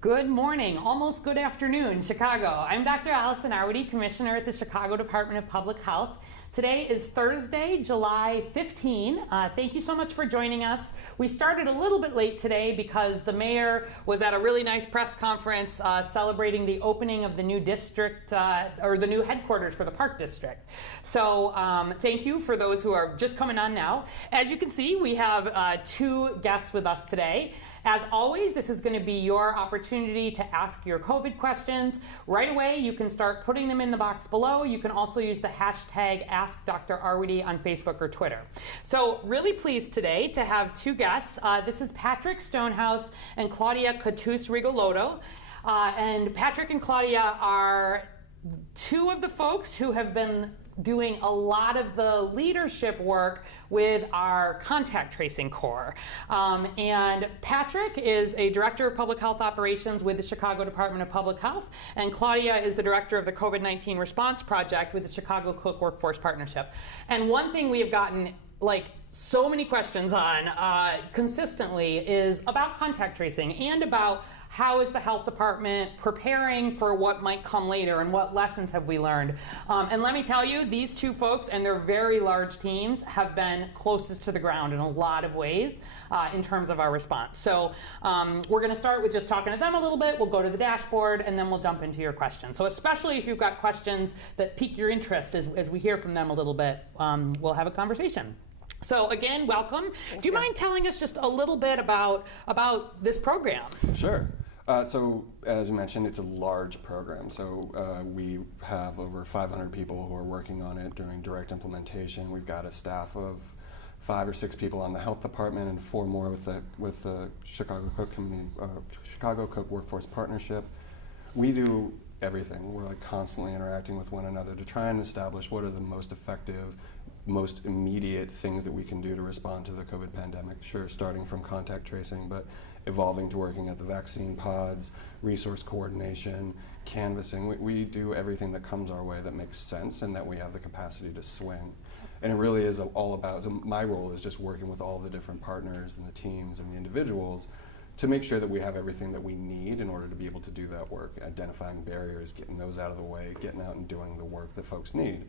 Good morning, almost good afternoon, Chicago. I'm Dr. Allison Arwady, Commissioner at the Chicago Department of Public Health. Today is Thursday, July 15. Thank you so much for joining us. We started a little bit late today because the mayor was at a really nice press conference celebrating the opening of the new district, or the new headquarters for the Park District. So thank you for those who are just coming on now. As you can see, we have two guests with us today. As always, this is going to be your opportunity to ask your COVID questions. Right away, you can start putting them in the box below. You can also use the hashtag AskDrArwady on Facebook or Twitter. So really pleased today to have two guests. This is Patrick Stonehouse and Claudia Catus-Rigolotto. And Patrick and Claudia are two of the folks who have been doing a lot of the leadership work with our contact tracing core. And Patrick is a Director of Public Health Operations with the Chicago Department of Public Health, and Claudia is the Director of the COVID-19 Response Project with the Chicago Cook Workforce Partnership. And one thing we have gotten so many questions on consistently is about contact tracing and about how is the health department preparing for what might come later and what lessons have we learned. And let me tell you, these two folks and their very large teams have been closest to the ground in a lot of ways in terms of our response. So we're going to start with just talking to them a little bit. We'll go to the dashboard and then we'll jump into your questions. So especially if you've got questions that pique your interest as we hear from them a little bit, we'll have a conversation. So again, welcome. Do you mind telling us just a little bit about this program? Sure. So as you mentioned, it's a large program. So we have over 500 people who are working on it doing direct implementation. We've got a staff of 5 or 6 people on the health department and 4 more with the Chicago Cook Workforce Partnership. We do everything. We're constantly interacting with one another to try and establish what are the most effective, most immediate things that we can do to respond to the COVID pandemic. Sure, starting from contact tracing, but evolving to working at the vaccine pods, resource coordination, canvassing. We do everything that comes our way that makes sense and that we have the capacity to swing. And it really is all about, so my role is just working with all the different partners and the teams and the individuals to make sure that we have everything that we need in order to be able to do that work, identifying barriers, getting those out of the way, getting out and doing the work that folks need.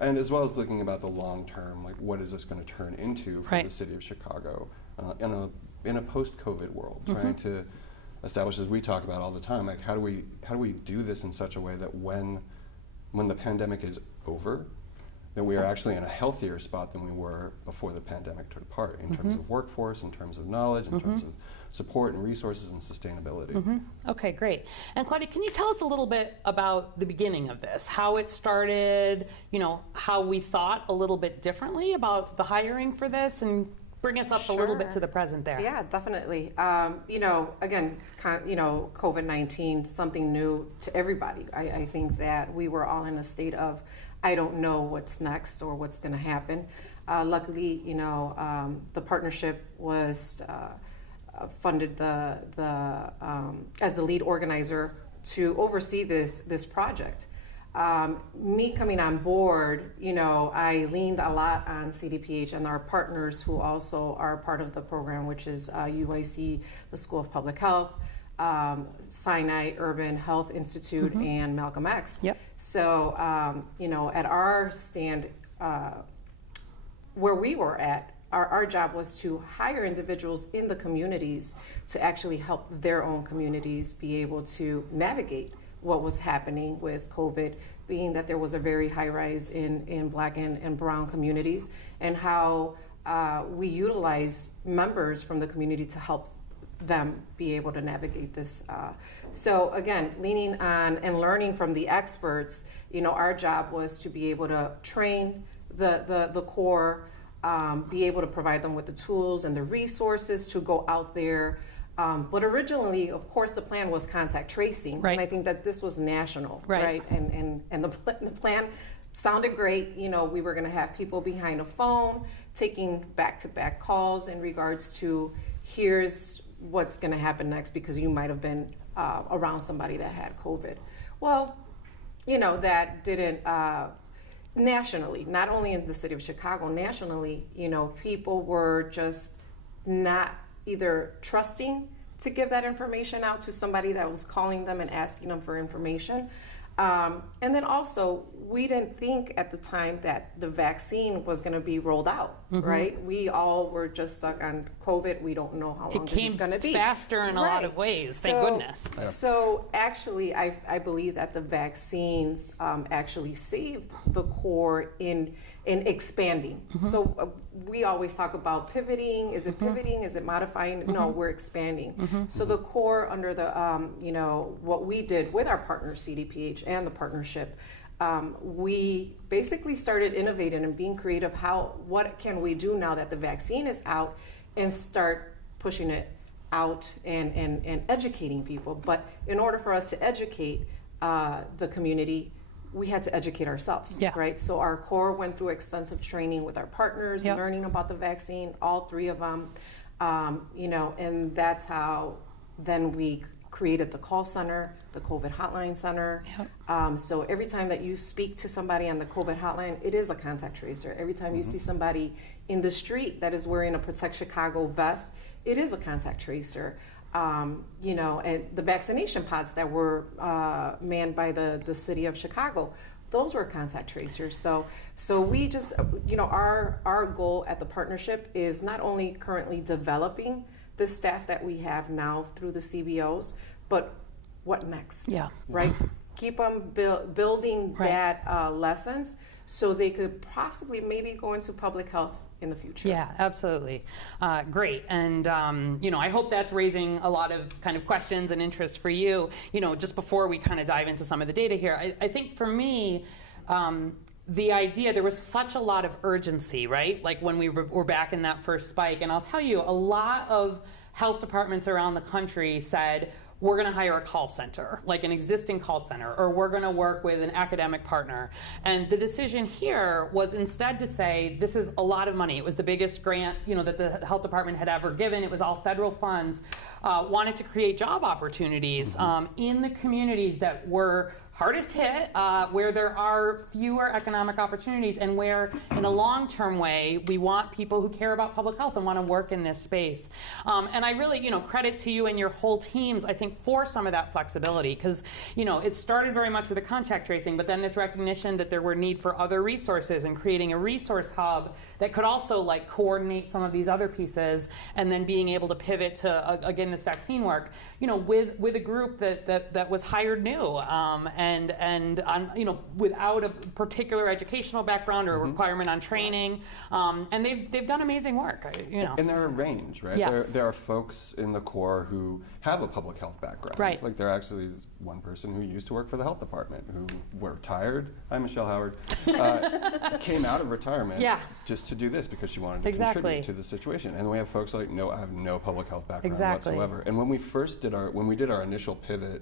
And as well as looking about the long term, what is this going to turn into for the city of Chicago in a post-COVID world, trying to establish, as we talk about all the time, how do we do this in such a way that when the pandemic is over, that we are actually in a healthier spot than we were before the pandemic took part in terms of workforce, in terms of knowledge, in terms of support and resources and sustainability. Okay, great. And Claudia, can you tell us a little bit about the beginning of this, how it started, how we thought a little bit differently about the hiring for this, and bring us up a little bit to the present there. Yeah, definitely. Again, COVID-19, something new to everybody. I think that we were all in a state of, I don't know what's next or what's going to happen. Luckily, the partnership was funded as the lead organizer to oversee this project. Me coming on board, I leaned a lot on CDPH and our partners who also are part of the program, which is UIC, the School of Public Health, Sinai Urban Health Institute, and Malcolm X. Yep. So, at our stand, where we were at, our job was to hire individuals in the communities to actually help their own communities be able to navigate what was happening with COVID, being that there was a very high rise in Black and Brown communities, and how we utilize members from the community to help them be able to navigate this. So again, leaning on and learning from the experts, our job was to be able to train the core, be able to provide them with the tools and the resources to go out there. But originally, of course, the plan was contact tracing, and I think that this was national, right? And the plan sounded great. We were going to have people behind a phone taking back-to-back calls in regards to here's what's going to happen next because you might have been around somebody that had COVID. Well, that didn't nationally, not only in the city of Chicago, nationally, people were just not either trusting to give that information out to somebody that was calling them and asking them for information. And then also, we didn't think at the time that the vaccine was going to be rolled out, right? We all were just stuck on COVID. We don't know how long this is going to be. It came faster in a lot of ways, thank goodness. Yeah. So actually, I believe that the vaccines actually saved the Corps in expanding. So we always talk about pivoting. Is it pivoting? Is it modifying? No, we're expanding. So the Corps, under the what we did with our partner CDPH and the partnership, we basically started innovating and being creative. What can we do now that the vaccine is out, and start pushing it out and educating people. But in order for us to educate the community, we had to educate ourselves, right? So our Corps went through extensive training with our partners, learning about the vaccine, all three of them, and that's how then we created the call center, the COVID hotline center. So every time that you speak to somebody on the COVID hotline, it is a contact tracer. Every time you see somebody in the street that is wearing a Protect Chicago vest, it is a contact tracer. And the vaccination pods that were manned by the city of Chicago, those were contact tracers. So we just, our goal at the partnership is not only currently developing the staff that we have now through the CBOs, but what next? Right? Keep them building that lessons so they could possibly maybe go into public health in the future. Yeah, absolutely. Great. And, I hope that's raising a lot of kind of questions and interest for you. Just before we kind of dive into some of the data here, I think for me, the idea, there was such a lot of urgency, right? Like when we were back in that first spike. And I'll tell you, a lot of health departments around the country said, we're going to hire a call center, like an existing call center, or we're going to work with an academic partner. And the decision here was instead to say, this is a lot of money. It was the biggest grant, that the health department had ever given. It was all federal funds. Wanted to create job opportunities in the communities that were hardest hit, where there are fewer economic opportunities, and where, in a long-term way, we want people who care about public health and want to work in this space. And I really, credit to you and your whole teams, I think, for some of that flexibility, because, it started very much with the contact tracing, but then this recognition that there were need for other resources and creating a resource hub that could also coordinate some of these other pieces, and then being able to pivot to, again, this vaccine work, with a group that was hired new, and without a particular educational background or a requirement on training, and they've done amazing work. And there are a range, right? Yes. There are folks in the Corps who have a public health background. Right. Like there actually is one person who used to work for the health department who were retired. Hi, Michelle Howard. Came out of retirement just to do this because she wanted to contribute to the situation. And we have folks like, no, I have no public health background whatsoever. And when we first did our initial pivot,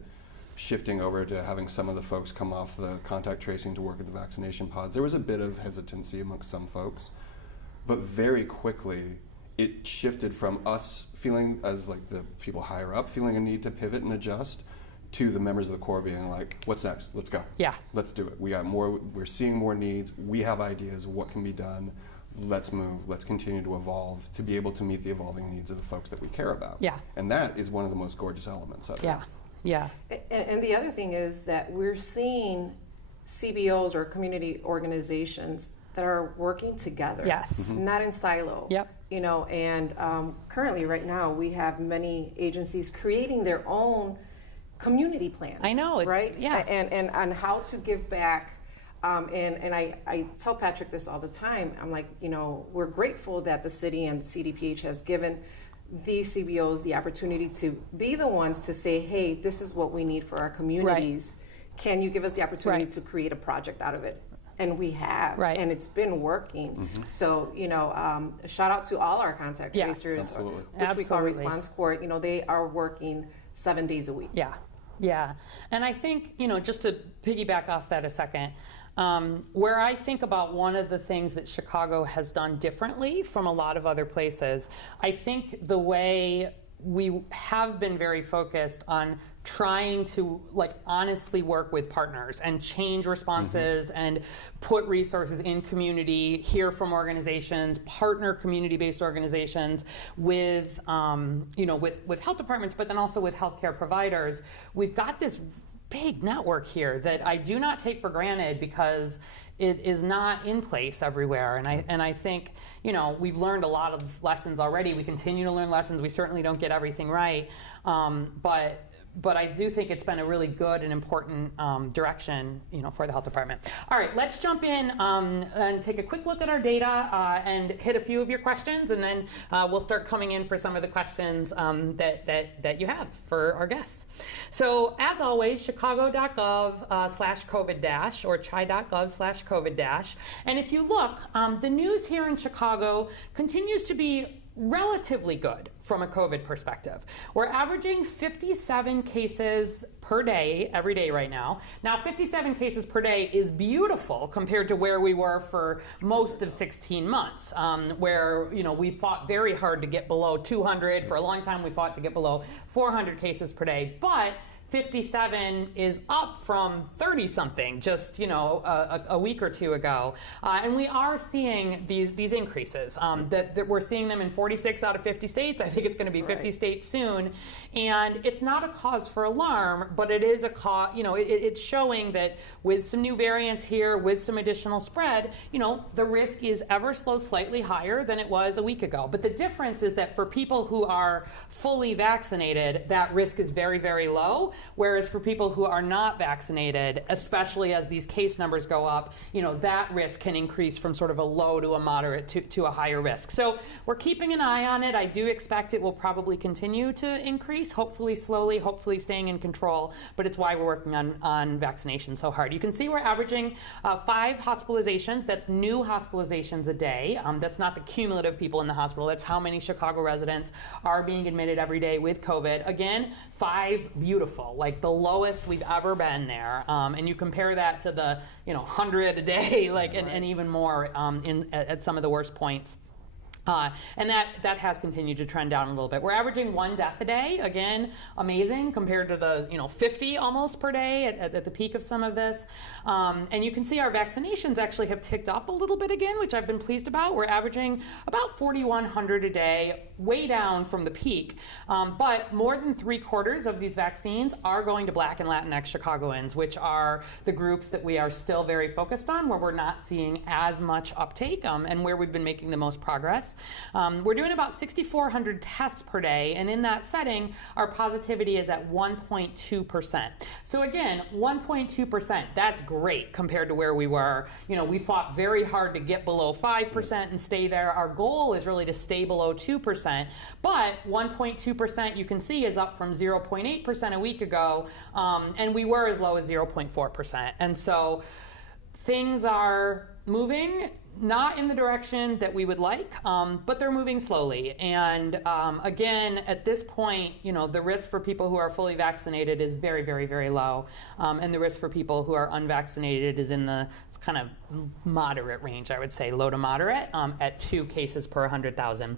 shifting over to having some of the folks come off the contact tracing to work at the vaccination pods, there was a bit of hesitancy amongst some folks, but very quickly it shifted from us feeling, as like the people higher up, feeling a need to pivot and adjust, to the members of the Corps being like, what's next? Let's go. Let's do it. We got more, we're seeing more needs, we have ideas of what can be done. Let's move, let's continue to evolve to be able to meet the evolving needs of the folks that we care about. And that is one of the most gorgeous elements of it. And the other thing is that we're seeing CBOs or community organizations that are working together, not in silo. And currently right now we have many agencies creating their own community plans. I know, it's, right? And on how to give back. And I tell Patrick this all the time. I'm like, we're grateful that the city and CDPH has given these CBOs the opportunity to be the ones to say, hey, this is what we need for our communities. Can you give us the opportunity to create a project out of it? And we have, and it's been working. So, shout out to all our contact tracers, which we call Response Corps. They are working 7 days a week. And I think, just to piggyback off that a second, where I think about one of the things that Chicago has done differently from a lot of other places, I think the way we have been very focused on trying to honestly work with partners and change responses and put resources in community, hear from organizations, partner community-based organizations with, with health departments, but then also with healthcare providers. We've got this big network here that I do not take for granted because it is not in place everywhere. And I think, we've learned a lot of lessons already. We continue to learn lessons. We certainly don't get everything right. But I do think it's been a really good and important direction, for the health department. All right, let's jump in and take a quick look at our data and hit a few of your questions, and then we'll start coming in for some of the questions that you have for our guests. So as always, chicago.gov/COVID- or chi.gov/COVID-. And if you look, the news here in Chicago continues to be relatively good from a COVID perspective. We're averaging 57 cases per day, every day right now. Now, 57 cases per day is beautiful compared to where we were for most of 16 months, where we fought very hard to get below 200. For a long time, we fought to get below 400 cases per day. But 57 is up from 30-something just a week or two ago, and we are seeing these increases. That we're seeing them in 46 out of 50 states. I think it's going to be 50 states soon, and it's not a cause for alarm, but it is a cause. It's showing that with some new variants here, with some additional spread, the risk is ever so slightly higher than it was a week ago. But the difference is that for people who are fully vaccinated, that risk is very, very low. Whereas for people who are not vaccinated, especially as these case numbers go up, that risk can increase from sort of a low to a moderate to a higher risk. So we're keeping an eye on it. I do expect it will probably continue to increase, hopefully slowly, hopefully staying in control, but it's why we're working on vaccination so hard. You can see we're averaging 5 hospitalizations. That's new hospitalizations a day. That's not the cumulative people in the hospital. That's how many Chicago residents are being admitted every day with COVID. Again, 5, beautiful. Like the lowest we've ever been there, and you compare that to the 100 a day, and even more at some of the worst points. And that has continued to trend down a little bit. We're averaging 1 death a day. Again, amazing compared to the 50 almost per day at the peak of some of this. And you can see our vaccinations actually have ticked up a little bit again, which I've been pleased about. We're averaging about 4,100 a day, way down from the peak. But more than 3/4 of these vaccines are going to Black and Latinx Chicagoans, which are the groups that we are still very focused on, where we're not seeing as much uptake and where we've been making the most progress. We're doing about 6,400 tests per day, and in that setting, our positivity is at 1.2%. So again, 1.2%, that's great compared to where we were. We fought very hard to get below 5% and stay there. Our goal is really to stay below 2%, but 1.2% you can see is up from 0.8% a week ago, and we were as low as 0.4%. And so things are moving not in the direction that we would like, but they're moving slowly. And again, at this point, the risk for people who are fully vaccinated is very, very, very low. And the risk for people who are unvaccinated is in the kind of moderate range, I would say, low to moderate, at 2 cases per 100,000.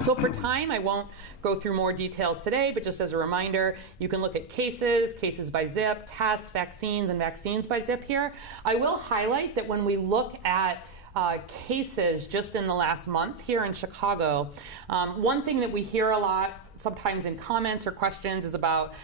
So for time, I won't go through more details today, but just as a reminder, you can look at cases by zip, tests, vaccines, and vaccines by zip here. I will highlight that when we look at cases just in the last month here in Chicago, one thing that we hear a lot sometimes in comments or questions is about,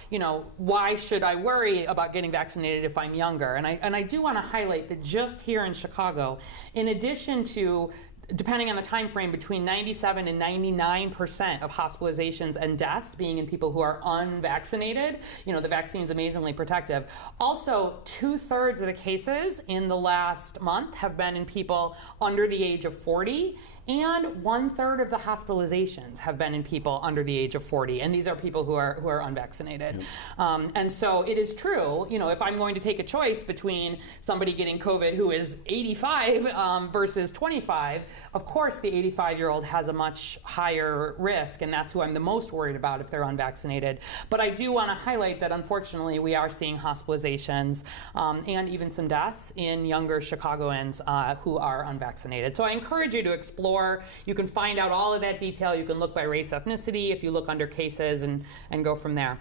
why should I worry about getting vaccinated if I'm younger? And I do want to highlight that just here in Chicago, in addition to, depending on the time frame, between 97 and 99% of hospitalizations and deaths being in people who are unvaccinated. The vaccine's amazingly protective. Also, 2/3 of the cases in the last month have been in people under the age of 40. And 1/3 of the hospitalizations have been in people under the age of 40, and these are people who are unvaccinated. Yep. And so it is true, if I'm going to take a choice between somebody getting COVID who is 85 versus 25, of course the 85-year-old has a much higher risk, and that's who I'm the most worried about if they're unvaccinated. But I do want to highlight that unfortunately we are seeing hospitalizations and even some deaths in younger Chicagoans who are unvaccinated. So I encourage you to explore before. You can find out all of that detail. You can look by race, ethnicity, if you look under cases, and go from there.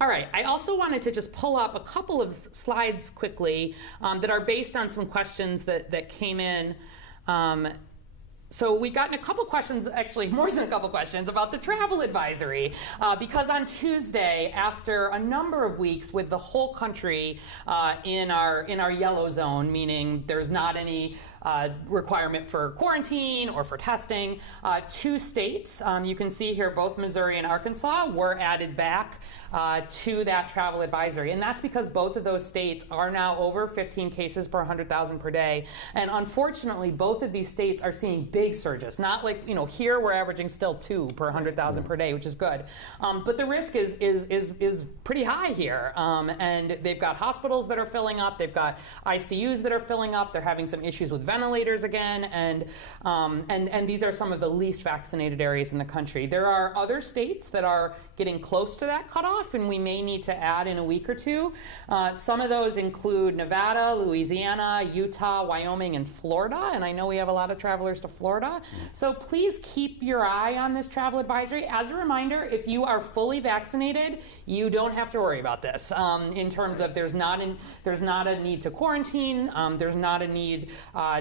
All right, I also wanted to just pull up a couple of slides quickly that are based on some questions that came in. So we've gotten a couple questions, actually more than a couple questions, about the travel advisory. Because on Tuesday, after a number of weeks with the whole country in our yellow zone, meaning there's not any requirement for quarantine or for testing, 2 states, you can see here both Missouri and Arkansas, were added back to that travel advisory. And that's because both of those states are now over 15 cases per 100,000 per day. And unfortunately, both of these states are seeing big surges. Not like, here we're averaging still 2 per 100,000 per day, which is good. But the risk is pretty high here. And they've got hospitals that are filling up. They've got ICUs that are filling up. They're having some issues with ventilators again, and these are some of the least vaccinated areas in the country. There are other states that are getting close to that cutoff, and we may need to add in a week or two. Some of those include Nevada, Louisiana, Utah, Wyoming, and Florida, and I know we have a lot of travelers to Florida. So please keep your eye on this travel advisory. As a reminder, if you are fully vaccinated, you don't have to worry about this in terms of there's not a need to quarantine, there's not a need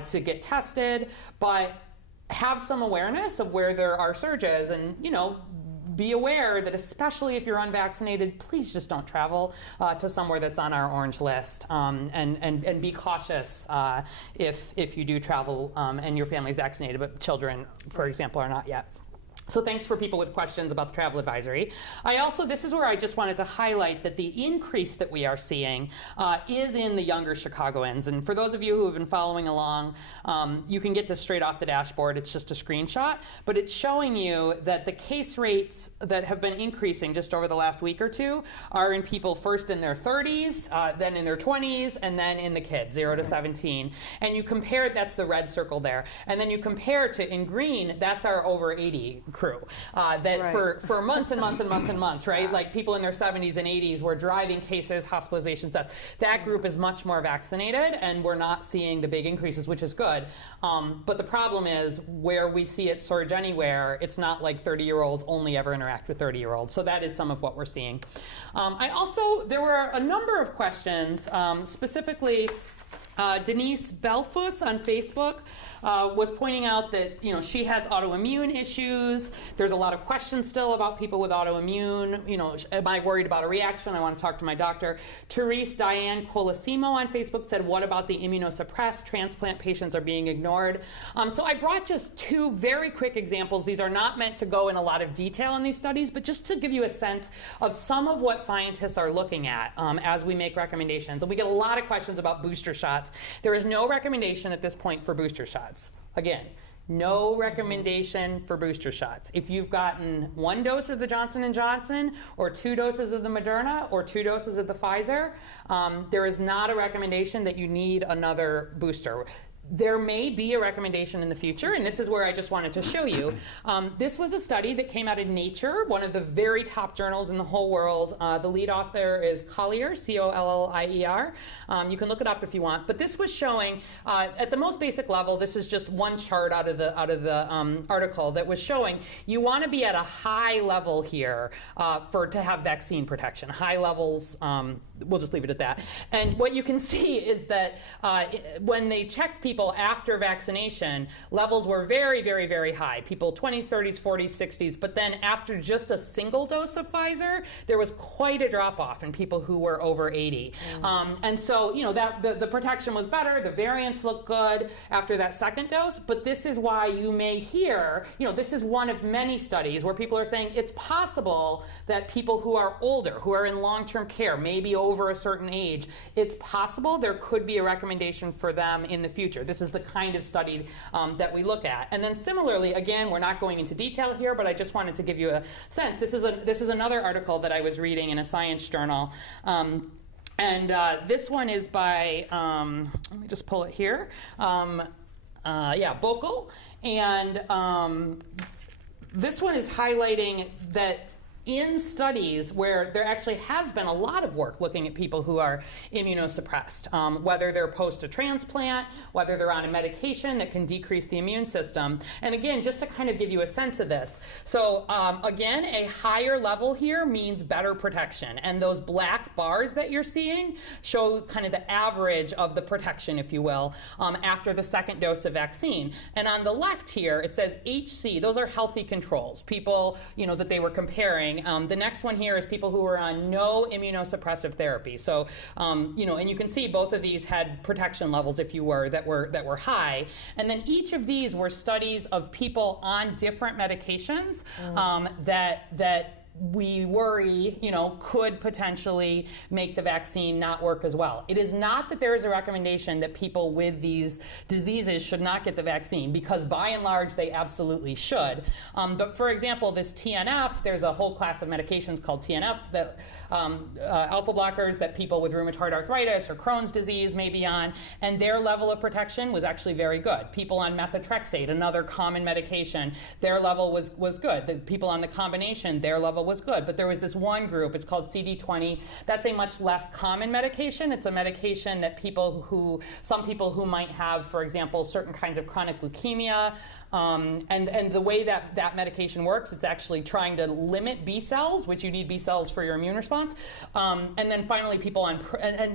to get tested, but have some awareness of where there are surges, and be aware that especially if you're unvaccinated, please just don't travel to somewhere that's on our orange list, and be cautious if you do travel and your family's vaccinated, but children, for example, are not yet. So thanks for people with questions about the travel advisory. This is where I just wanted to highlight that the increase that we are seeing is in the younger Chicagoans. And for those of you who have been following along, you can get this straight off the dashboard. It's just a screenshot, but it's showing you that the case rates that have been increasing just over the last week or two are in people first in their 30s, then in their 20s, and then in the kids, 0 to 17. And you compare, that's the red circle there, and then you compare to, in green, that's our over 80 crew that right. for months and months and months and months, right? Like people in their 70s and 80s were driving cases, hospitalizations, deaths. That group is much more vaccinated, and we're not seeing the big increases, which is good. But the problem is where we see it surge anywhere, it's not like 30-year-olds only ever interact with 30-year-olds. So that is some of what we're seeing. There were a number of questions, specifically Denise Belfus on Facebook was pointing out that she has autoimmune issues. There's a lot of questions still about people with autoimmune. Am I worried about a reaction? I want to talk to my doctor. Therese Diane Colosimo on Facebook said, what about the immunosuppressed? Transplant patients are being ignored. So I brought just 2 very quick examples. These are not meant to go in a lot of detail in these studies, but just to give you a sense of some of what scientists are looking at as we make recommendations. And we get a lot of questions about booster shots. There is no recommendation at this point for booster shots. Again, no recommendation for booster shots. If you've gotten 1 dose of the Johnson & Johnson or 2 doses of the Moderna or 2 doses of the Pfizer, there is not a recommendation that you need another booster. There may be a recommendation in the future, and this is where I just wanted to show you. This was a study that came out of Nature, one of the very top journals in the whole world. The lead author is Collier, C-O-L-L-I-E-R. You can look it up if you want. But this was showing, at the most basic level, this is just one chart out of the article that was showing you want to be at a high level here to have vaccine protection. High levels, we'll just leave it at that. And what you can see is that when they checked people after vaccination, levels were very, very, very high. People 20s, 30s, 40s, 60s. But then after just a single dose of Pfizer, there was quite a drop-off in people who were over 80. And so, that the protection was better. The variants looked good after that second dose. But this is why you may hear, this is one of many studies where people are saying it's possible that people who are older, who are in long-term care, maybe over a certain age, it's possible there could be a recommendation for them in the future. This is the kind of study that we look at. And then similarly, again, we're not going into detail here, but I just wanted to give you a sense. This is another article that I was reading in a science journal. This one is by, let me just pull it here. Bokel. And this one is highlighting that in studies where there actually has been a lot of work looking at people who are immunosuppressed, whether they're post a transplant, whether they're on a medication that can decrease the immune system. And again, just to kind of give you a sense of this, so again, a higher level here means better protection, and those black bars that you're seeing show kind of the average of the protection, if you will, after the second dose of vaccine. And on the left here, it says HC, those are healthy controls, people, you know, that they were comparing. The next one here is people who were on no immunosuppressive therapy. So, you know, and you can see both of these had protection levels, if you were, that were high. And then each of these were studies of people on different medications that we worry, you know, could potentially make the vaccine not work as well. It is not that there is a recommendation that people with these diseases should not get the vaccine, because by and large they absolutely should. But for example, this TNF, there's a whole class of medications called TNF, that alpha blockers that people with rheumatoid arthritis or Crohn's disease may be on, and their level of protection was actually very good. People on methotrexate, another common medication, their level was good. The people on the combination, their level was good. But there was this one group, it's called CD20. That's a much less common medication. It's a medication that some people who might have, for example, certain kinds of chronic leukemia, and the way that medication works, it's actually trying to limit B cells, which you need B cells for your immune response. And then finally people on,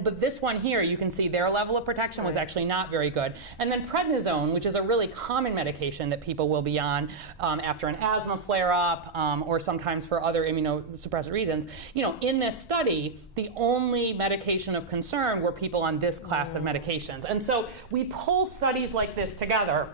but this one here, you can see their level of protection was actually not very good. And then prednisone, which is a really common medication that people will be on after an asthma flare-up, or sometimes for other immunosuppressive reasons. You know, in this study, the only medication of concern were people on this class of medications. And so we pull studies like this together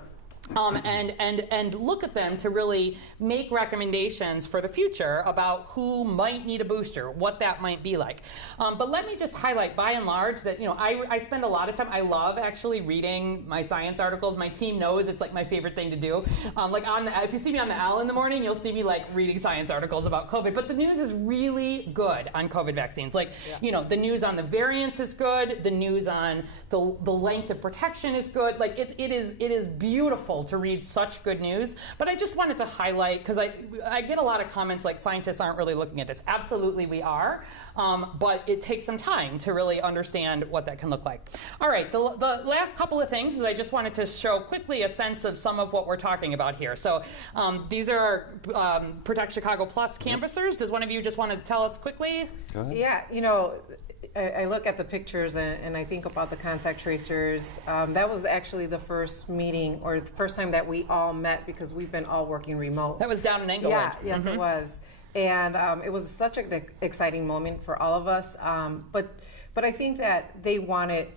and look at them to really make recommendations for the future about who might need a booster, what that might be like. But let me just highlight, by and large, that, you know, I spend a lot of time, I love actually reading my science articles. My team knows it's like my favorite thing to do. Like if you see me on the L in the morning, you'll see me like reading science articles about COVID. But the news is really good on COVID vaccines. Like, you know, the news on the variants is good. The news on the length of protection is good. Like it is beautiful to read such good news. But I just wanted to highlight, because I get a lot of comments like scientists aren't really looking at this. Absolutely we are, but it takes some time to really understand what that can look like. All right, the last couple of things is I just wanted to show quickly a sense of some of what we're talking about here. So these are our Protect Chicago Plus canvassers. Does one of you just want to tell us quickly? Go ahead. Yeah, you know, I look at the pictures and I think about the contact tracers. That was actually the first meeting, or the first time that we all met, because we've been all working remote. That was down in Englewood. Yeah, yes, it was. And it was such an exciting moment for all of us. But I think that they wanted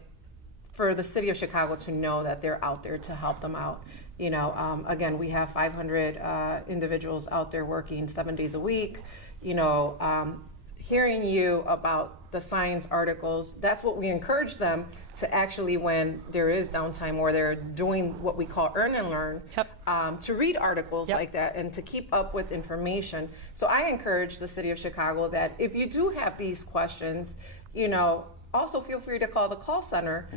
for the city of Chicago to know that they're out there to help them out. You know, again, we have 500 individuals out there working 7 days a week. You know, hearing you about the science articles, that's what we encourage them to actually, when there is downtime or they're doing what we call earn and learn, to read articles like that and to keep up with information. So I encourage the city of Chicago that if you do have these questions, you know, also feel free to call the call center,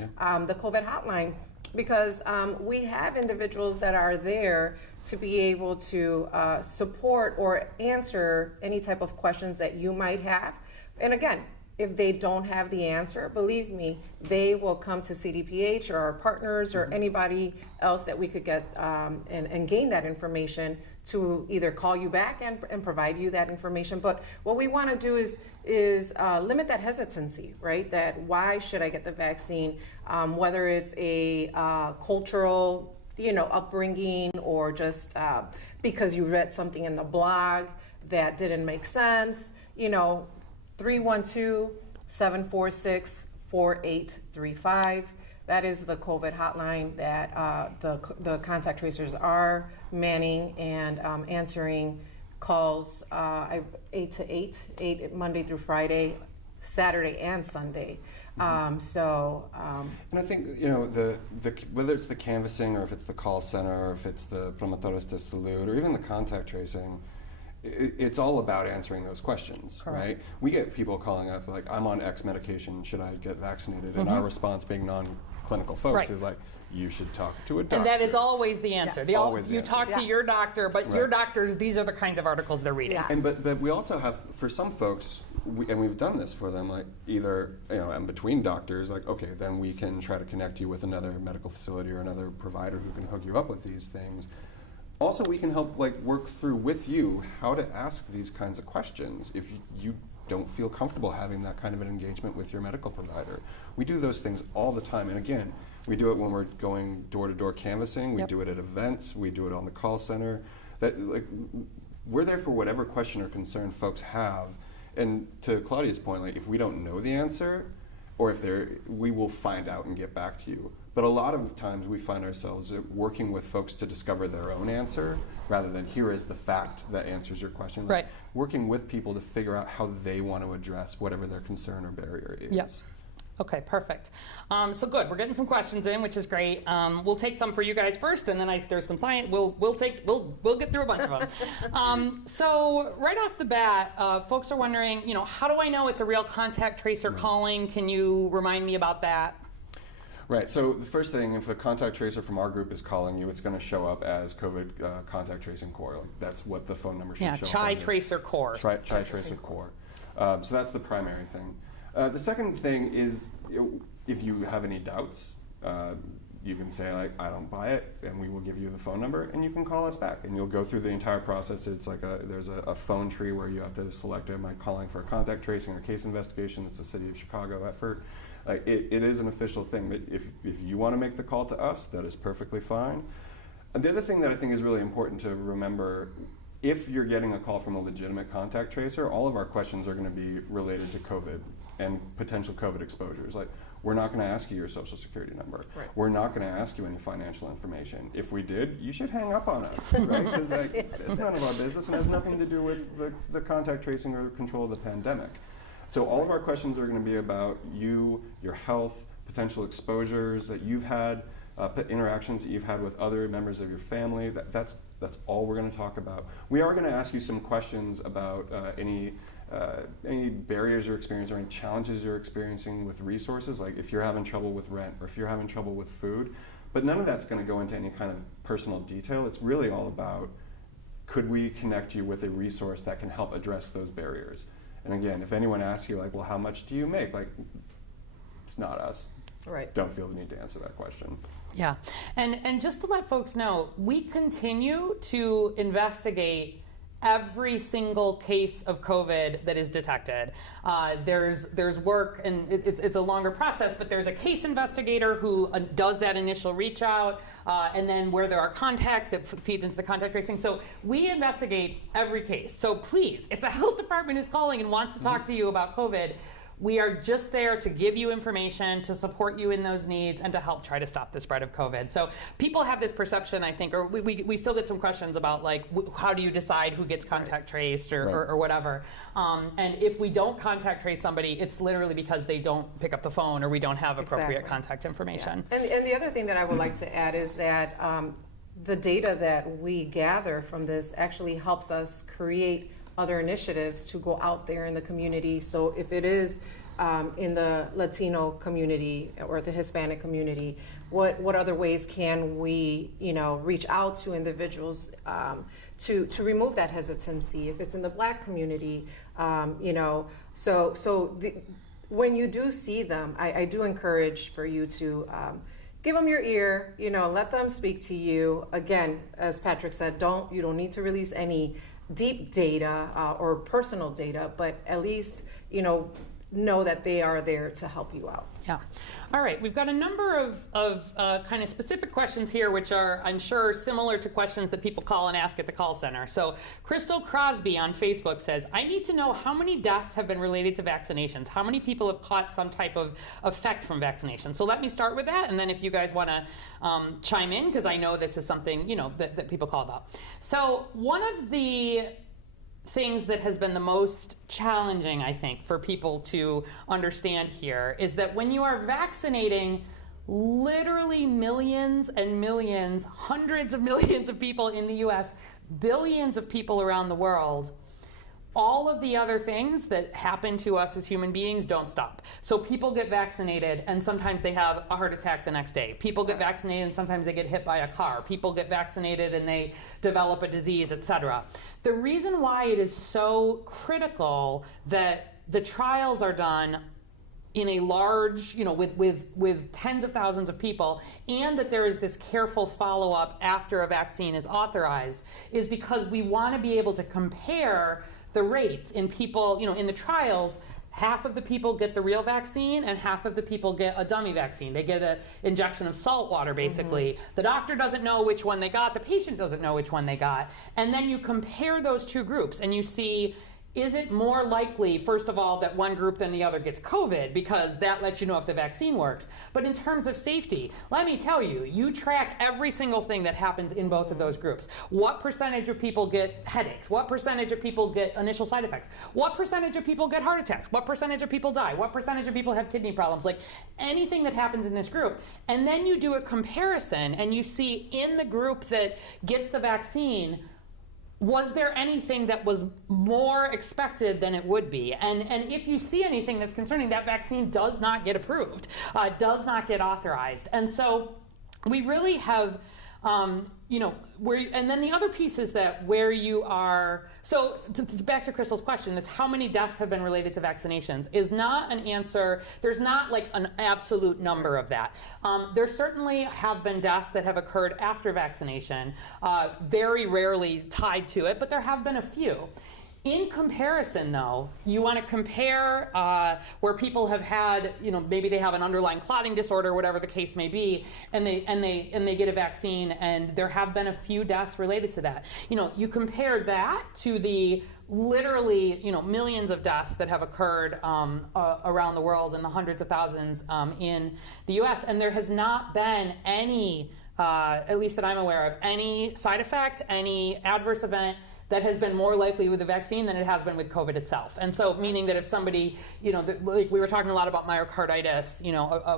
the COVID hotline, because we have individuals that are there to be able to support or answer any type of questions that you might have. And again, if they don't have the answer, believe me, they will come to CDPH or our partners or anybody else that we could get and gain that information to either call you back and provide you that information. But what we want to do is limit that hesitancy, right? That why should I get the vaccine? Whether it's a cultural, you know, upbringing, or just because you read something in the blog that didn't make sense, you know, 312-746-4835. That is the COVID hotline that the contact tracers are manning and answering calls 8 to 8 Monday through Friday, Saturday and Sunday. And I think, you know, the whether it's the canvassing or if it's the call center or if it's the promotores de salud or even the contact tracing, it's all about answering those questions, right? We get people calling up like, I'm on X medication, should I get vaccinated? And our response, being non-clinical folks, is like, you should talk to a doctor. And that is always the answer. Yes. Always the you answer. talk to your doctor, but Right. your doctors, these are the kinds of articles they're reading. Yeah. And but we also have, for some folks, and we've done this for them, like either, and between doctors, like, okay, then we can try to connect you with another medical facility or another provider who can hook you up with these things. Also, we can help work through with you how to ask these kinds of questions if you don't feel comfortable having that kind of an engagement with your medical provider. We do those things all the time, and again, we do it when we're going door-to-door canvassing. We Yep. do it at events. We do it on the call center. We're there for whatever question or concern folks have. And to Claudia's point, if we don't know the answer, or we will find out and get back to you. But a lot of times we find ourselves working with folks to discover their own answer, rather than here is the fact that answers your question. Right. Working with people to figure out how they want to address whatever their concern or barrier is. Yep. Okay, perfect. So good. We're getting some questions in, which is great. We'll take some for you guys first, and then there's some science. We'll get through a bunch of them. So right off the bat, folks are wondering, how do I know it's a real contact tracer calling? Can you remind me about that? Right, so the first thing, if a contact tracer from our group is calling you, it's going to show up as COVID contact tracing core. That's what the phone number should show up. Chai Tracer Core. Chai Tracer Core. So that's the primary thing. The second thing is, if you have any doubts, you can say, I don't buy it, and we will give you the phone number, and you can call us back, and you'll go through the entire process. It's there's a phone tree where you have to select, am I calling for a contact tracing or case investigation? It's a City of Chicago effort. It is an official thing, but if you want to make the call to us, that is perfectly fine. And the other thing that I think is really important to remember, if you're getting a call from a legitimate contact tracer, all of our questions are going to be related to COVID and potential COVID exposures. We're not going to ask you your social security number. Right. We're not going to ask you any financial information. If we did, you should hang up on us, right? Because it's none of our business and has nothing to do with the contact tracing or control of the pandemic. So all of our questions are going to be about you, your health, potential exposures that you've had, interactions that you've had with other members of your family. That's all we're going to talk about. We are going to ask you some questions about any barriers you're experiencing or any challenges you're experiencing with resources, like if you're having trouble with rent or if you're having trouble with food. But none of that's going to go into any kind of personal detail. It's really all about, could we connect you with a resource that can help address those barriers? And again, if anyone asks you, well, how much do you make? It's not us. Right. Don't feel the need to answer that question. Yeah, and just to let folks know, we continue to investigate every single case of COVID that is detected. There's work, and it's a longer process, but there's a case investigator who does that initial reach out, and then where there are contacts, that feeds into the contact tracing. So we investigate every case. So please, if the health department is calling and wants to talk to you about COVID, we are just there to give you information, to support you in those needs, and to help try to stop the spread of COVID. So people have this perception, I think, or we still get some questions about how do you decide who gets contact traced or whatever. And if we don't contact trace somebody, it's literally because they don't pick up the phone or we don't have appropriate contact information. Yeah. And the other thing that I would like to add is that the data that we gather from this actually helps us create other initiatives to go out there in the community. So if it is in the Latino community or the Hispanic community, what other ways can we reach out to individuals to remove that hesitancy? If it's in the Black community, when you do see them, I do encourage for you to give them your ear, let them speak to you. Again, as Patrick said, you don't need to release any deep data or personal data, but at least know that they are there to help you out. Yeah. All right. We've got a number of kind of specific questions here, which are, I'm sure, similar to questions that people call and ask at the call center. So Crystal Crosby on Facebook says, I need to know how many deaths have been related to vaccinations. How many people have caught some type of effect from vaccination? So let me start with that, and then if you guys want to chime in, because I know this is something that people call about. So one of the things that has been the most challenging, I think, for people to understand here is that when you are vaccinating literally millions and millions, hundreds of millions of people in the US, billions of people around the world, all of the other things that happen to us as human beings don't stop. So people get vaccinated and sometimes they have a heart attack the next day. People get vaccinated and sometimes they get hit by a car. People get vaccinated and they develop a disease, etc. The reason why it is so critical that the trials are done in a large, with tens of thousands of people, and that there is this careful follow-up after a vaccine is authorized, is because we want to be able to compare the rates in people, in the trials. Half of the people get the real vaccine and half of the people get a dummy vaccine. They get an injection of salt water, basically. The doctor doesn't know which one they got, the patient doesn't know which one they got. And then you compare those two groups and you see, is it more likely, first of all, that one group than the other gets COVID, because that lets you know if the vaccine works. But in terms of safety, let me tell you, you track every single thing that happens in both of those groups. What percentage of people get headaches? What percentage of people get initial side effects? What percentage of people get heart attacks? What percentage of people die? What percentage of people have kidney problems? Like anything that happens in this group. And then you do a comparison and you see in the group that gets the vaccine, was there anything that was more expected than it would be? And if you see anything that's concerning, that vaccine does not get approved, does not get authorized. And so we really have, and then the other piece is that where you are, so back to Crystal's question, is how many deaths have been related to vaccinations is not an answer. There's not like an absolute number of that. There certainly have been deaths that have occurred after vaccination, very rarely tied to it, but there have been a few. In comparison, though, you want to compare where people have had, maybe they have an underlying clotting disorder, whatever the case may be, and they get a vaccine, and there have been a few deaths related to that. You compare that to the literally, millions of deaths that have occurred around the world, and the hundreds of thousands in the U.S., and there has not been any, at least that I'm aware of, any side effect, any adverse event that has been more likely with the vaccine than it has been with COVID itself. And so, meaning that if somebody, like we were talking a lot about myocarditis,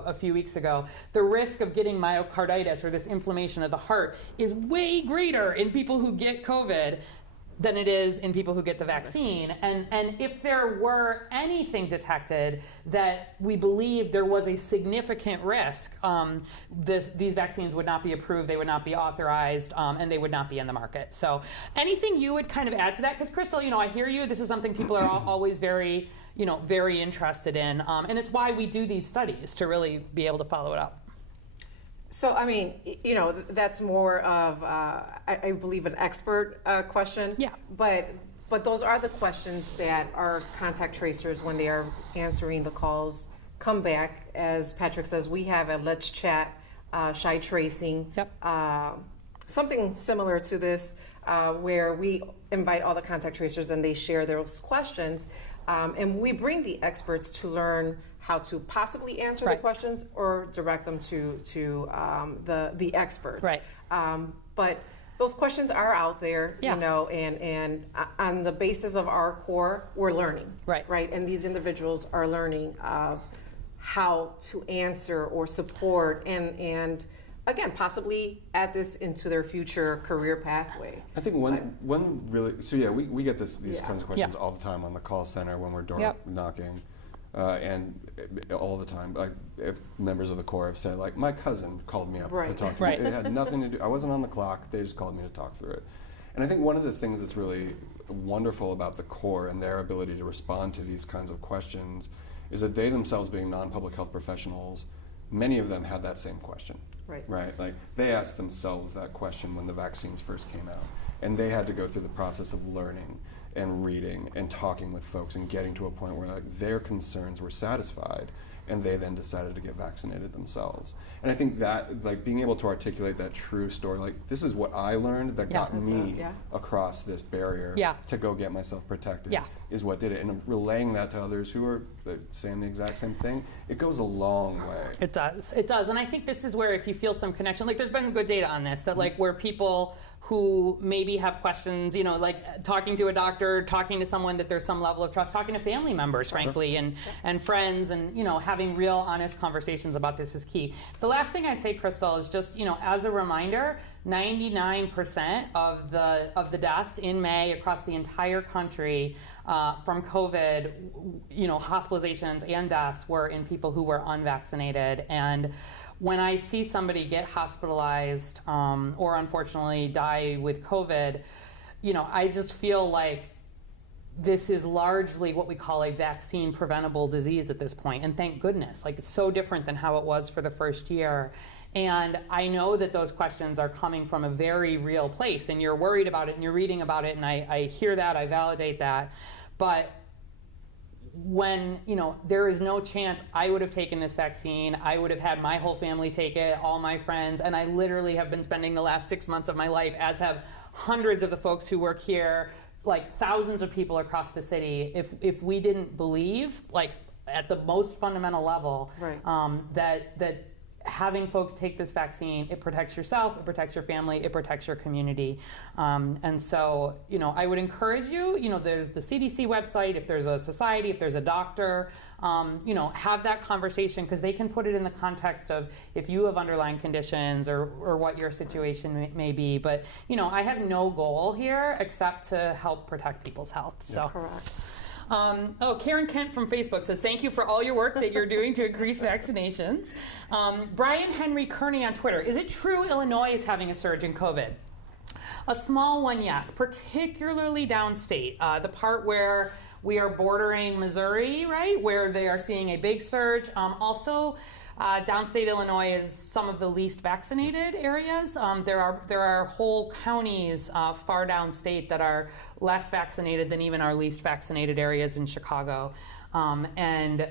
a few weeks ago, the risk of getting myocarditis or this inflammation of the heart is way greater in people who get COVID than it is in people who get the vaccine. And if there were anything detected that we believe there was a significant risk, these vaccines would not be approved, they would not be authorized, and they would not be in the market. So anything you would kind of add to that? Because Crystal, I hear you, this is something people are always very, very interested in. And it's why we do these studies, to really be able to follow it up. So, that's more of, I believe, an expert question. Yeah. But those are the questions that our contact tracers, when they are answering the calls, come back. As Patrick says, we have a Let's Chat shy tracing. Yep. Something similar to this, where we invite all the contact tracers and they share those questions. And we bring the experts to learn how to possibly answer the questions or direct them to the experts. Right. But those questions are out there, and on the basis of our core, we're learning. Right. And these individuals are learning how to answer or support and again, possibly add this into their future career pathway. I think one really, we get these kinds of questions all the time on the call center when we're door knocking. And all the time, like if members of the Corps have said, like, my cousin called me up to talk to me. It had nothing to do, I wasn't on the clock, they just called me to talk through it. And I think one of the things that's really wonderful about the Corps and their ability to respond to these kinds of questions is that they themselves, being non-public health professionals, many of them had that same question. Right? Like, they asked themselves that question when the vaccines first came out. And they had to go through the process of learning and reading and talking with folks and getting to a point where their concerns were satisfied, and they then decided to get vaccinated themselves. And I think that, being able to articulate that true story, this is what I learned that got me across this barrier to go get myself protected, is what did it. And relaying that to others who are saying the exact same thing, it goes a long way. It does. And I think this is where, if you feel some connection, there's been good data on this, that where people who maybe have questions, talking to a doctor, talking to someone that there's some level of trust, talking to family members, frankly, and friends, and having real, honest conversations about this is key. The last thing I'd say, Crystal, is just as a reminder, 99% of the deaths in May across the entire country from COVID, hospitalizations and deaths were in people who were unvaccinated. And when I see somebody get hospitalized or unfortunately die with COVID, I just feel like this is largely what we call a vaccine preventable disease at this point. And thank goodness, like it's so different than how it was for the first year. And I know that those questions are coming from a very real place, and you're worried about it and you're reading about it, and I hear that, I validate that. But when, there is no chance I would have taken this vaccine, I would have had my whole family take it, all my friends, and I literally have been spending the last 6 months of my life, as have hundreds of the folks who work here, like thousands of people across the city, if we didn't believe, like at the most fundamental level, right. that having folks take this vaccine, it protects yourself, it protects your family, it protects your community. And so, I would encourage you, there's the CDC website, if there's a society, if there's a doctor, have that conversation, because they can put it in the context of if you have underlying conditions or what your situation may be. But, I have no goal here except to help protect people's health. So. Correct. Karen Kent from Facebook says, thank you for all your work that you're doing to increase vaccinations. Brian Henry Kearney on Twitter, is it true Illinois is having a surge in COVID? A small one, yes, particularly downstate. The part where we are bordering Missouri, right, where they are seeing a big surge. Also, downstate Illinois is some of the least vaccinated areas. There are whole counties far downstate that are less vaccinated than even our least vaccinated areas in Chicago. And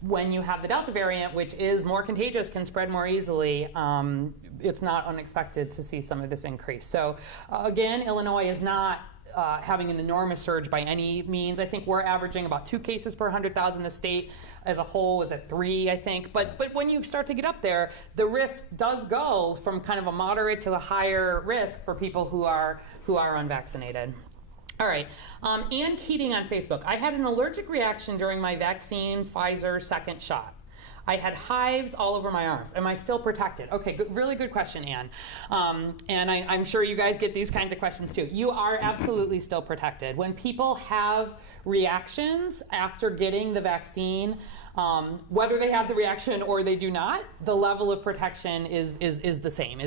when you have the Delta variant, which is more contagious, can spread more easily, it's not unexpected to see some of this increase. So again, Illinois is not having an enormous surge by any means. I think we're averaging about 2 cases per 100,000. The state as a whole was at 3, I think. But when you start to get up there, the risk does go from kind of a moderate to a higher risk for people who are unvaccinated. All right, Ann Keating on Facebook. I had an allergic reaction during my vaccine Pfizer second shot. I had hives all over my arms. Am I still protected? Okay, good, really good question, Ann. And I'm sure you guys get these kinds of questions too. You are absolutely still protected. When people have reactions after getting the vaccine, whether they have the reaction or they do not, the level of protection is the same,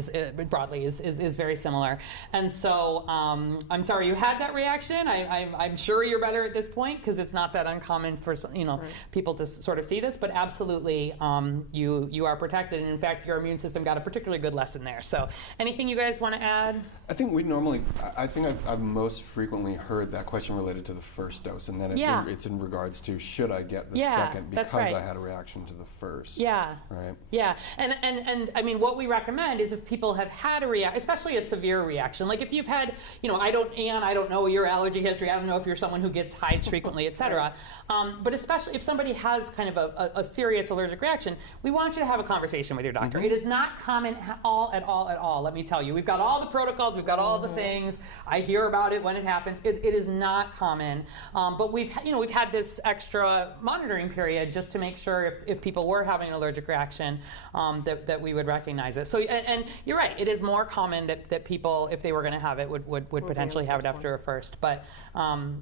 broadly is very similar. And so I'm sorry you had that reaction. I'm sure you're better at this point, because it's not that uncommon for Right. people to sort of see this, but absolutely you are protected. And in fact, your immune system got a particularly good lesson there. So anything you guys want to add? I think I've most frequently heard that question related to the first dose, and then it's in regards to, should I get the second because right. I had a reaction to the first. Yeah. Right. Yeah. And I mean, what we recommend is if people have had a reaction, especially a severe reaction, like if you've had, I don't know your allergy history, I don't know if you're someone who gets hives frequently, et cetera. But especially if somebody has kind of a serious allergic reaction, we want you to have a conversation with your doctor. Mm-hmm. It is not common at all, let me tell you. We've got all the protocols, we've got all the things. I hear about it when it happens. It is not common. But we've had this extra monitoring period just to make sure if people were having an allergic reaction, that we would recognize it. So, and you're right, it is more common that people, if they were going to have it, would potentially have it after a first. But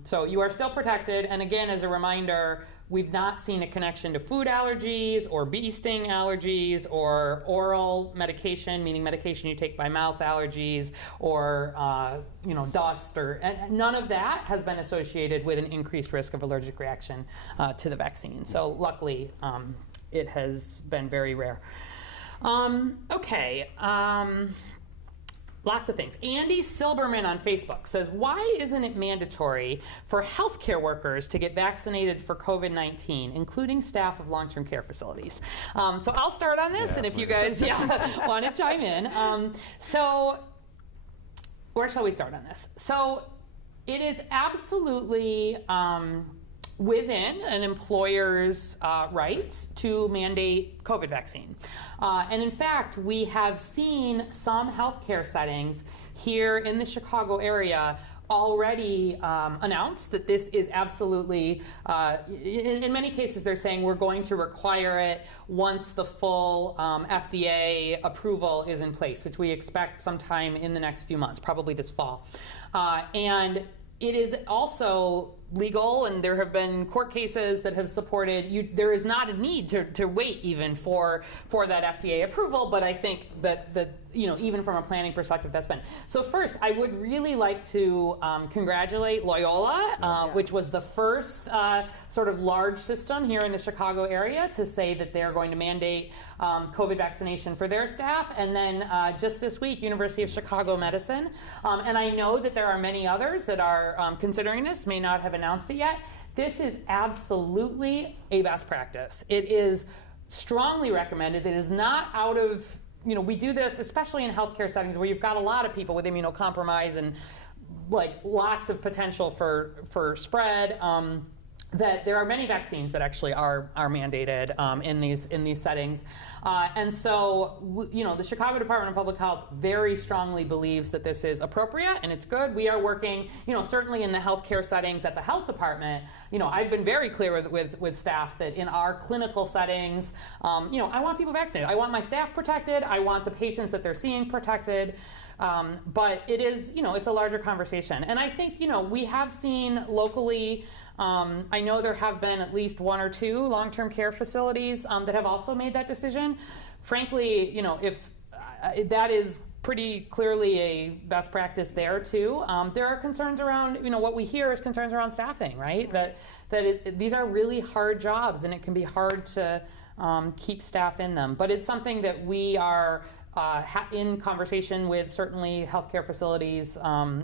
so you are still protected. And again, as a reminder, we've not seen a connection to food allergies or bee sting allergies or oral medication, meaning medication you take by mouth allergies, or dust, or none of that has been associated with an increased risk of allergic reaction to the vaccine. So luckily, it has been very rare. Okay. Lots of things. Andy Silberman on Facebook says, why isn't it mandatory for healthcare workers to get vaccinated for COVID-19, including staff of long-term care facilities? So I'll start on this, and if you guys want to chime in. So where shall we start on this? So it is absolutely within an employer's rights to mandate COVID vaccine. And in fact, we have seen some healthcare settings here in the Chicago area already announced that this is absolutely, in many cases they're saying we're going to require it once the full FDA approval is in place, which we expect sometime in the next few months, probably this fall. And it is also legal, and there have been court cases that have supported you. There is not a need to wait even for that FDA approval, but I think that even from a planning perspective, that's been. So first, I would really like to congratulate Loyola, which was the first sort of large system here in the Chicago area to say that they're going to mandate COVID vaccination for their staff. And then just this week, University of Chicago Medicine. And I know that there are many others that are considering this, may not have announced it yet. This is absolutely a best practice. It is strongly recommended. It is not out of, we do this especially in healthcare settings where you've got a lot of people with immunocompromise and like lots of potential for spread. That there are many vaccines that actually are mandated in these settings, and so the Chicago Department of Public Health very strongly believes that this is appropriate and it's good. We are working, certainly in the healthcare settings at the health department. I've been very clear with staff that in our clinical settings, I want people vaccinated. I want my staff protected. I want the patients that they're seeing protected. But it is, it's a larger conversation. And I think, we have seen locally, I know there have been at least one or two long-term care facilities that have also made that decision. Frankly, if that is pretty clearly a best practice there too. There are concerns around, what we hear is concerns around staffing, right? That these are really hard jobs and it can be hard to keep staff in them. But it's something that we are in conversation with certainly healthcare facilities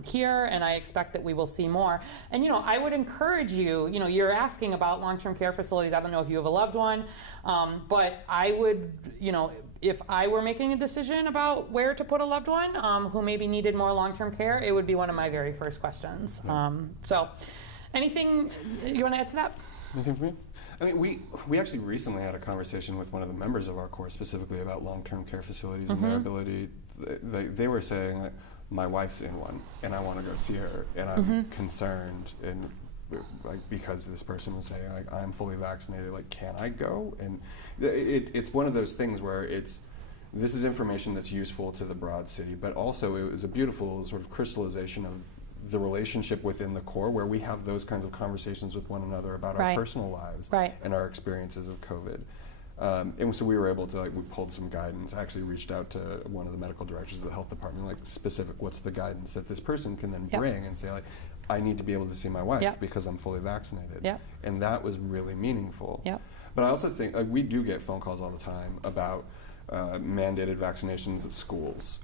here, and I expect that we will see more. And I would encourage you, you're asking about long-term care facilities. I don't know if you have a loved one, but I would, if I were making a decision about where to put a loved one who maybe needed more long-term care, it would be one of my very first questions. So anything you want to add to that? Anything for me? I mean, we actually recently had a conversation with one of the members of our corps specifically about long-term care facilities and their ability. They were saying, like, my wife's in one, and I want to go see her, and I'm concerned, and because this person was saying, like, I'm fully vaccinated, like, can I go? And it's one of those things where this is information that's useful to the broad city, but also it was a beautiful sort of crystallization of the relationship within the corps where we have those kinds of conversations with one another about our personal lives and our experiences of COVID. And so we were able to, we pulled some guidance. I actually reached out to one of the medical directors of the health department, specific, what's the guidance that this person can then bring and say, I need to be able to see my wife because I'm fully vaccinated. And that was really meaningful. But I also think we do get phone calls all the time about mandated vaccinations at schools.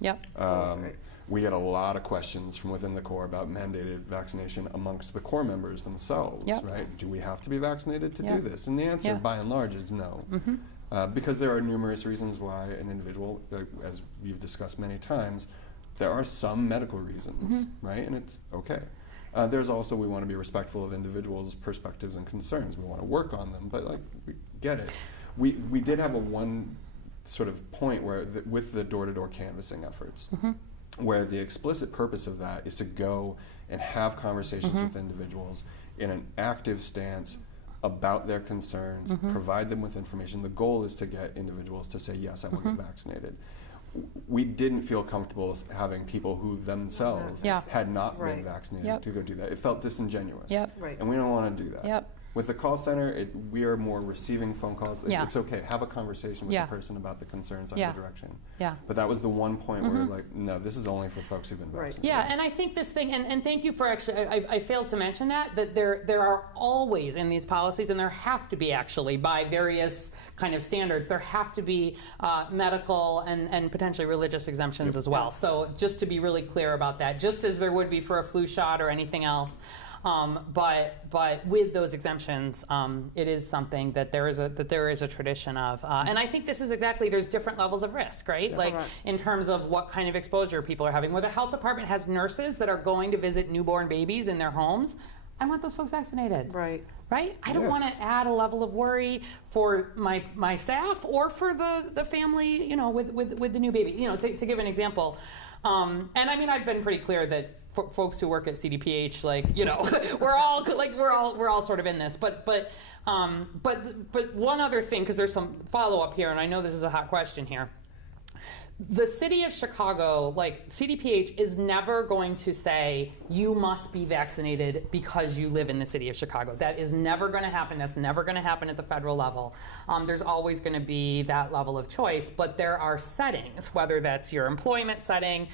We get a lot of questions from within the corps about mandated vaccination amongst the corps members themselves, right? Do we have to be vaccinated to do this? And the answer, by and large, is no. Because there are numerous reasons why an individual, as we've discussed many times, there are some medical reasons, right? And it's okay. There's also, we want to be respectful of individuals' perspectives and concerns. We want to work on them, but we get it. We did have one sort of point where, with the door-to-door canvassing efforts, where the explicit purpose of that is to go and have conversations with individuals in an active stance about their concerns, provide them with information. The goal is to get individuals to say, yes, I want to get vaccinated. We didn't feel comfortable having people who themselves had not been vaccinated to go do that. It felt disingenuous. And we don't want to do that. With the call center, we are more receiving phone calls. It's okay, have a conversation with the person about the concerns on the direction. But that was the one point where no, this is only for folks who've been vaccinated. Yeah, and I think this thing, and thank you for actually, I failed to mention that there are always in these policies, and there have to be actually by various kind of standards, there have to be medical and potentially religious exemptions as well. So just to be really clear about that, just as there would be for a flu shot or anything else. But with those exemptions, it is something that there is a tradition of, and I think this is exactly, there's different levels of risk, right? In terms of what kind of exposure people are having. Where the health department has nurses that are going to visit newborn babies in their homes, I want those folks vaccinated. Right? I don't want to add a level of worry for my staff or for the family, with the new baby. To give an example, and I mean, I've been pretty clear that for folks who work at CDPH, we're all sort of in this. But one other thing, because there's some follow up here, and I know this is a hot question here. the city of Chicago, like CDPH, is never going to say you must be vaccinated because you live in the city of Chicago. That is never going to happen. That's never going to happen at the federal level. There's always going to be that level of choice, but there are settings, whether that's your employment setting,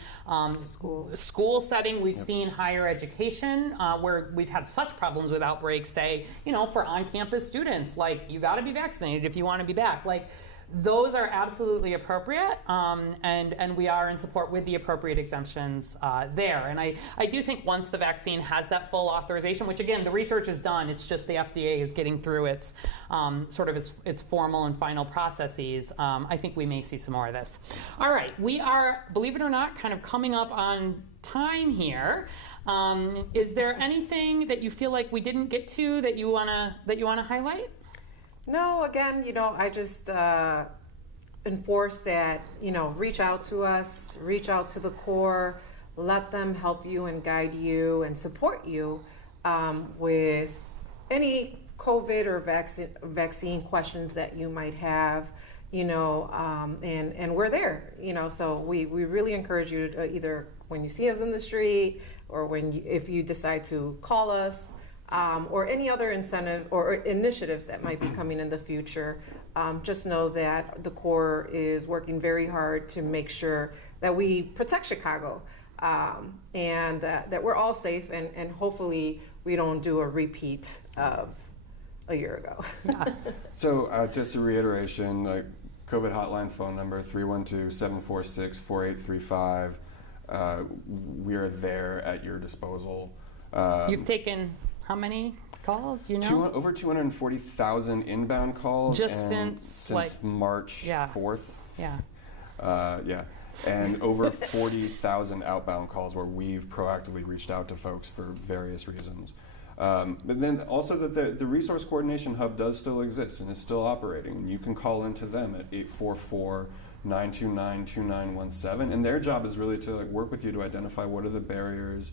school setting. We've seen higher education where we've had such problems with outbreaks, say, for on-campus students, like, you got to be vaccinated if you want to be back. Like, those are absolutely appropriate, and we are in support with the appropriate exemptions there. And I do think once the vaccine has that full authorization, which again, the research is done, it's just the FDA is getting through its its formal and final processes, I think we may see some more of this. All right, we are, believe it or not, kind of coming up on time here. Is there anything that you feel like we didn't get to that you wanna highlight? No, again, I just enforce that, reach out to us, reach out to the Corps, let them help you and guide you and support you with any COVID or vaccine questions that you might have, and we're there, so we really encourage you to either when you see us in the street or if you decide to call us, or any other incentive or initiatives that might be coming in the future. Just know that the Corps is working very hard to make sure that we protect Chicago and that we're all safe, and hopefully we don't do a repeat of a year ago. So just a reiteration, like COVID hotline phone number 312-746-4835. We are there at your disposal. You've taken how many calls? Do you know? Over 240,000 inbound calls. Just since March 4th. Yeah. Yeah. And over 40,000 outbound calls where we've proactively reached out to folks for various reasons. But then also that the Resource Coordination Hub does still exist and is still operating. And you can call into them at 844-929-2917. And their job is really to work with you to identify what are the barriers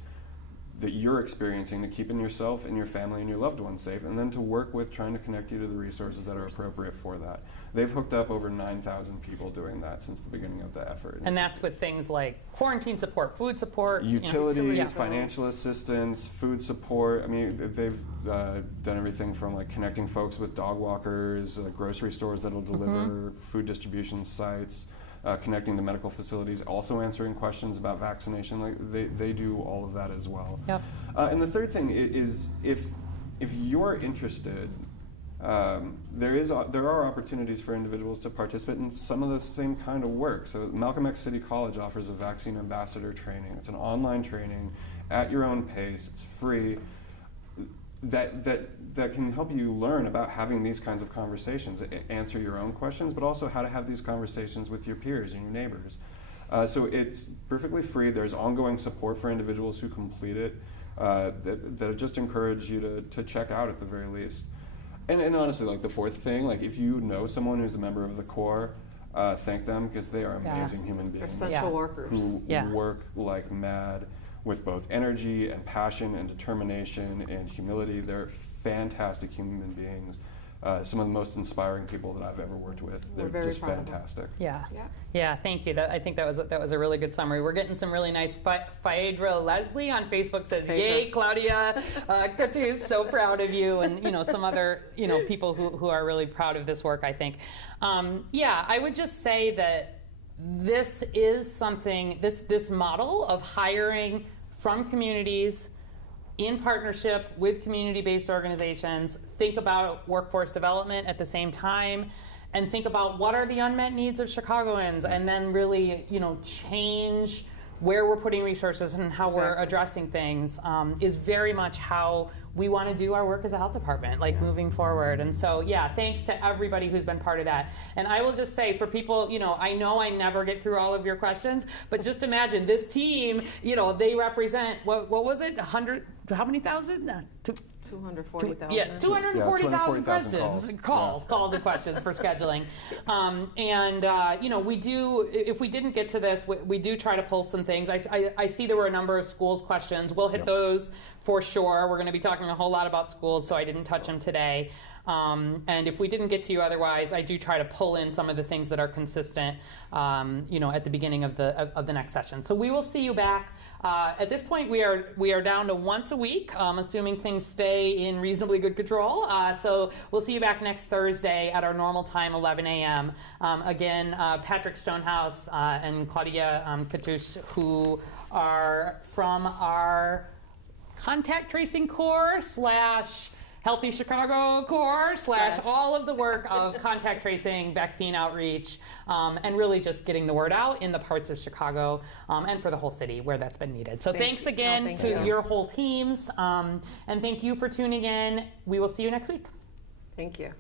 that you're experiencing to keeping yourself and your family and your loved ones safe, and then to work with trying to connect you to the resources that are appropriate for that. They've hooked up over 9,000 people doing that since the beginning of the effort. And that's with things like quarantine support, food support, utilities, financial assistance, food support. I mean, they've done everything from connecting folks with dog walkers, grocery stores that'll deliver, food distribution sites, connecting to medical facilities, also answering questions about vaccination. They do all of that as well. Yep. And the third thing is if you're interested, there are opportunities for individuals to participate in some of the same kind of work. So Malcolm X City College offers a vaccine ambassador training. It's an online training at your own pace. It's free. That can help you learn about having these kinds of conversations, answer your own questions, but also how to have these conversations with your peers and your neighbors. So it's perfectly free. There's ongoing support for individuals who complete it that just encourage you to check out at the very least. And honestly, the fourth thing, if you know someone who's a member of the Corps, thank them, because they are amazing human beings. They're essential workers. Who work like mad with both energy and passion and determination and humility. They're fantastic human beings. Some of the most inspiring people that I've ever worked with. They're just fantastic. Yeah. Thank you. I think that was a really good summary. We're getting some really nice. Phaedra Leslie on Facebook says, "Yay, Claudia! Katu's so proud of you," and some other people who are really proud of this work. I think. I would just say that this is something. This model of hiring from communities, in partnership with community-based organizations, think about workforce development at the same time, and think about what are the unmet needs of Chicagoans, and then really, change where we're putting resources and how we're addressing things is very much how we want to do our work as a health department, moving forward. And so, thanks to everybody who's been part of that. And I will just say, for people, I know I never get through all of your questions, but just imagine this team, they represent, what was it, 100, how many thousand? 240,000. Yeah, 240,000 questions, calls and questions for scheduling. We do, if we didn't get to this, we do try to pull some things. I see there were a number of schools questions. We'll hit those for sure. We're going to be talking a whole lot about schools, so I didn't touch them today. And if we didn't get to you otherwise, I do try to pull in some of the things that are consistent, at the beginning of the next session. So we will see you back. At this point, we are down to once a week, assuming things stay in reasonably good control. So we'll see you back next Thursday at our normal time, 11 a.m. Again, Patrick Stonehouse and Claudia Katush, who are from our contact tracing core / Healthy Chicago core / all of the work of contact tracing, vaccine outreach, and really just getting the word out in the parts of Chicago and for the whole city where that's been needed. So thanks again to your whole teams, and thank you for tuning in. We will see you next week. Thank you.